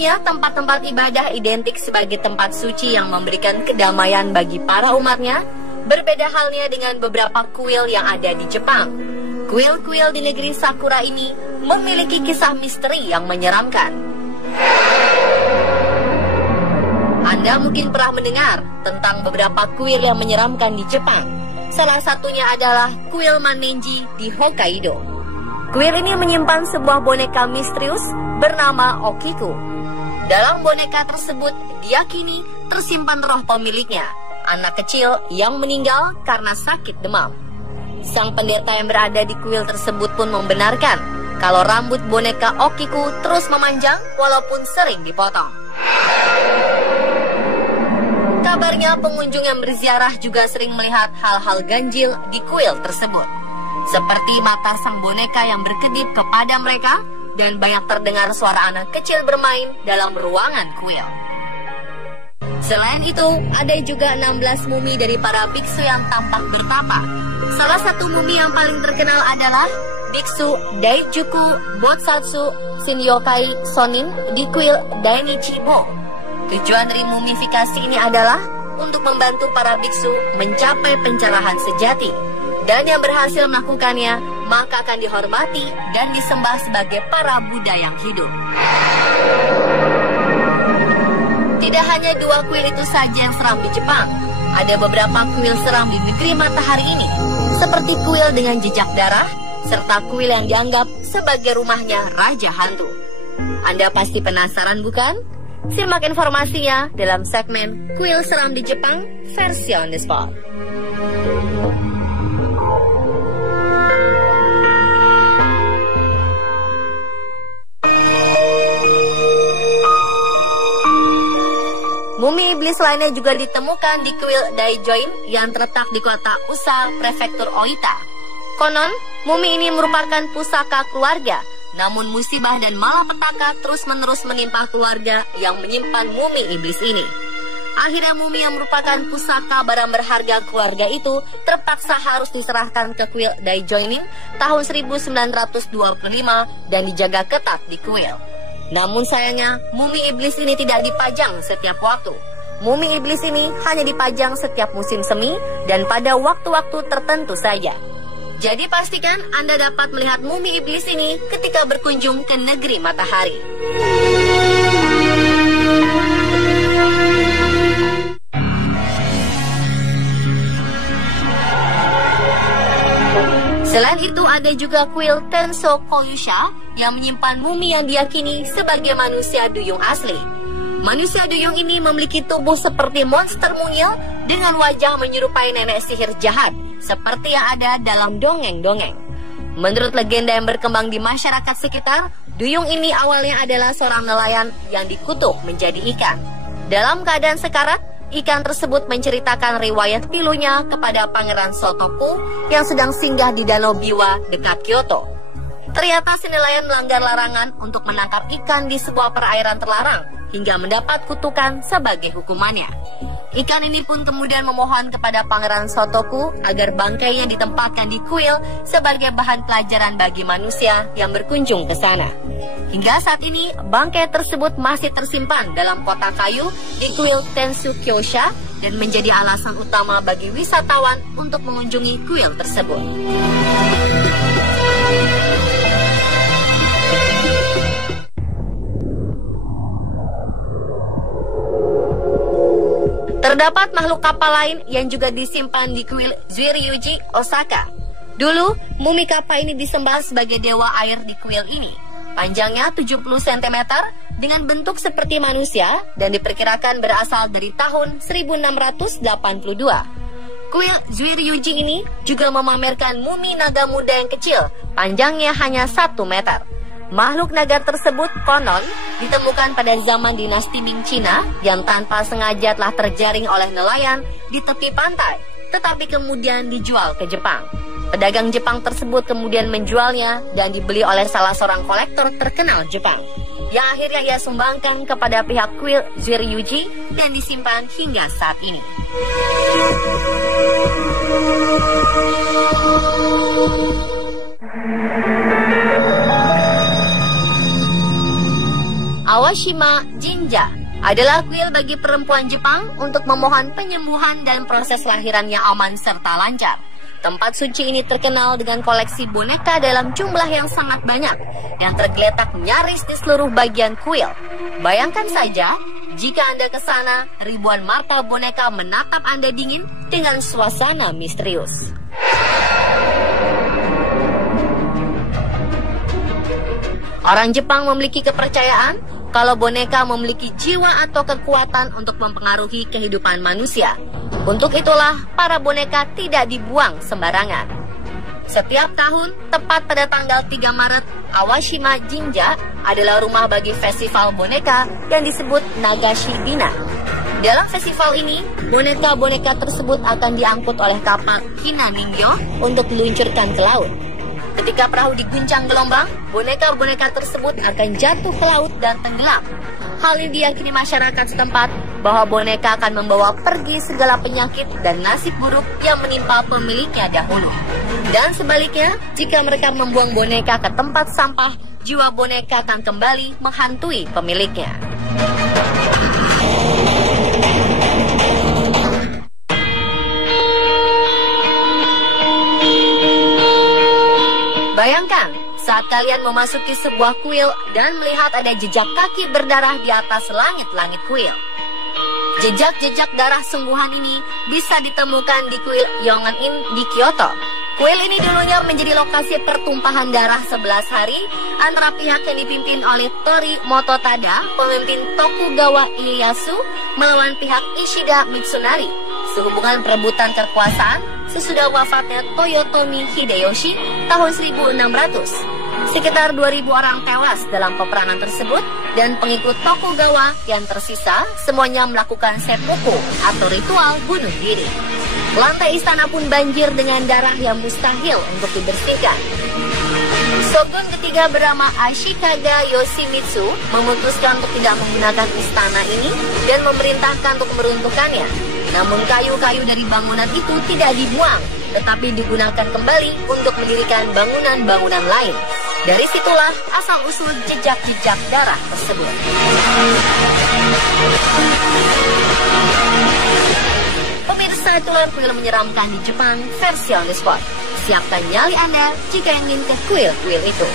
Umumnya tempat-tempat ibadah identik sebagai tempat suci yang memberikan kedamaian bagi para umatnya. Berbeda halnya dengan beberapa kuil yang ada di Jepang. Kuil-kuil di negeri Sakura ini memiliki kisah misteri yang menyeramkan. Anda mungkin pernah mendengar tentang beberapa kuil yang menyeramkan di Jepang. Salah satunya adalah kuil Mannenji di Hokkaido. Kuil ini menyimpan sebuah boneka misterius bernama Okiku. Dalam boneka tersebut diyakini tersimpan roh pemiliknya, anak kecil yang meninggal karena sakit demam. Sang pendeta yang berada di kuil tersebut pun membenarkan kalau rambut boneka Okiku terus memanjang walaupun sering dipotong. Kabarnya pengunjung yang berziarah juga sering melihat hal-hal ganjil di kuil tersebut, seperti mata sang boneka yang berkedip kepada mereka dan banyak terdengar suara anak kecil bermain dalam ruangan kuil. Selain itu, ada juga 16 mumi dari para biksu yang tampak bertapa. Salah satu mumi yang paling terkenal adalah Biksu Daijuku Botsatsu Shinyokai Sonin di kuil Dainichibo. Tujuan dari mumifikasi ini adalah untuk membantu para biksu mencapai pencerahan sejati. Dan yang berhasil melakukannya, maka akan dihormati dan disembah sebagai para Buddha yang hidup. Tidak hanya 2 kuil itu saja yang seram di Jepang. Ada beberapa kuil seram di negeri matahari ini, seperti kuil dengan jejak darah, serta kuil yang dianggap sebagai rumahnya Raja Hantu. Anda pasti penasaran bukan? Simak informasinya dalam segmen Kuil Seram di Jepang versi on the spot. Mumi iblis lainnya juga ditemukan di kuil Daijoin yang terletak di kota Usa, prefektur Oita. Konon, mumi ini merupakan pusaka keluarga. Namun musibah dan malapetaka terus-menerus menimpa keluarga yang menyimpan mumi iblis ini. Akhirnya mumi yang merupakan pusaka barang berharga keluarga itu terpaksa harus diserahkan ke kuil Daijoinin tahun 1925 dan dijaga ketat di kuil. Namun sayangnya, mumi iblis ini tidak dipajang setiap waktu. Mumi iblis ini hanya dipajang setiap musim semi dan pada waktu-waktu tertentu saja. Jadi pastikan Anda dapat melihat mumi iblis ini ketika berkunjung ke negeri matahari. Selain itu ada juga kuil Tenso Koyusha yang menyimpan mumi yang diyakini sebagai manusia duyung asli. Manusia duyung ini memiliki tubuh seperti monster mungil dengan wajah menyerupai nenek sihir jahat, seperti yang ada dalam dongeng-dongeng. Menurut legenda yang berkembang di masyarakat sekitar, duyung ini awalnya adalah seorang nelayan yang dikutuk menjadi ikan. Dalam keadaan sekarat, ikan tersebut menceritakan riwayat pilunya kepada Pangeran Sotoku yang sedang singgah di Danau Biwa dekat Kyoto. Ternyata si nelayan melanggar larangan untuk menangkap ikan di sebuah perairan terlarang hingga mendapat kutukan sebagai hukumannya. Ikan ini pun kemudian memohon kepada Pangeran Sotoku agar bangkainya ditempatkan di kuil sebagai bahan pelajaran bagi manusia yang berkunjung ke sana. Hingga saat ini, bangkai tersebut masih tersimpan dalam kotak kayu di kuil Tensu Kyosha dan menjadi alasan utama bagi wisatawan untuk mengunjungi kuil tersebut. Terdapat makhluk kapal lain yang juga disimpan di kuil Zuiryuji, Osaka. Dulu, mumi kapal ini disembah sebagai dewa air di kuil ini. Panjangnya 70 cm dengan bentuk seperti manusia dan diperkirakan berasal dari tahun 1682. Kuil Zuiryuji ini juga memamerkan mumi naga muda yang kecil, panjangnya hanya 1 meter. Makhluk naga tersebut konon ditemukan pada zaman dinasti Ming Cina yang tanpa sengaja telah terjaring oleh nelayan di tepi pantai, tetapi kemudian dijual ke Jepang. Pedagang Jepang tersebut kemudian menjualnya dan dibeli oleh salah seorang kolektor terkenal Jepang, yang akhirnya ia sumbangkan kepada pihak kuil Zuiryuji dan disimpan hingga saat ini. Awashima Jinja adalah kuil bagi perempuan Jepang untuk memohon penyembuhan dan proses lahiran yang aman serta lancar. Tempat suci ini terkenal dengan koleksi boneka dalam jumlah yang sangat banyak yang tergeletak nyaris di seluruh bagian kuil. Bayangkan saja, jika Anda ke sana, ribuan mata boneka menatap Anda dingin dengan suasana misterius. Orang Jepang memiliki kepercayaan kalau boneka memiliki jiwa atau kekuatan untuk mempengaruhi kehidupan manusia. Untuk itulah, para boneka tidak dibuang sembarangan. Setiap tahun, tepat pada tanggal 3 Maret, Awashima Jinja adalah rumah bagi festival boneka yang disebut Nagashi Dina. Dalam festival ini, boneka-boneka tersebut akan diangkut oleh kapal Hina Ningyo untuk diluncurkan ke laut. Ketika perahu diguncang gelombang, boneka-boneka tersebut akan jatuh ke laut dan tenggelam. Hal ini diyakini masyarakat setempat bahwa boneka akan membawa pergi segala penyakit dan nasib buruk yang menimpa pemiliknya dahulu. Dan sebaliknya, jika mereka membuang boneka ke tempat sampah, jiwa boneka akan kembali menghantui pemiliknya. Bayangkan, saat kalian memasuki sebuah kuil dan melihat ada jejak kaki berdarah di atas langit-langit kuil. Jejak-jejak darah sungguhan ini bisa ditemukan di kuil Yongan-in di Kyoto. Kuil ini dulunya menjadi lokasi pertumpahan darah 11 hari antara pihak yang dipimpin oleh Tori Mototada, pemimpin Tokugawa Ieyasu, melawan pihak Ishida Mitsunari, sehubungan perebutan kekuasaan sesudah wafatnya Toyotomi Hideyoshi tahun 1600. Sekitar 2.000 orang tewas dalam peperangan tersebut dan pengikut Tokugawa yang tersisa semuanya melakukan seppuku atau ritual bunuh diri. Lantai istana pun banjir dengan darah yang mustahil untuk dibersihkan. Shogun ketiga bernama Ashikaga Yoshimitsu memutuskan untuk tidak menggunakan istana ini dan memerintahkan untuk meruntuhkannya. Namun kayu-kayu dari bangunan itu tidak dibuang, tetapi digunakan kembali untuk mendirikan bangunan-bangunan lain. Dari situlah asal-usul jejak-jejak darah tersebut. Pemirsa, itulah kuil menyeramkan di Jepang versi on the spot. Siapkan nyali Anda jika ingin ke kuil-kuil itu.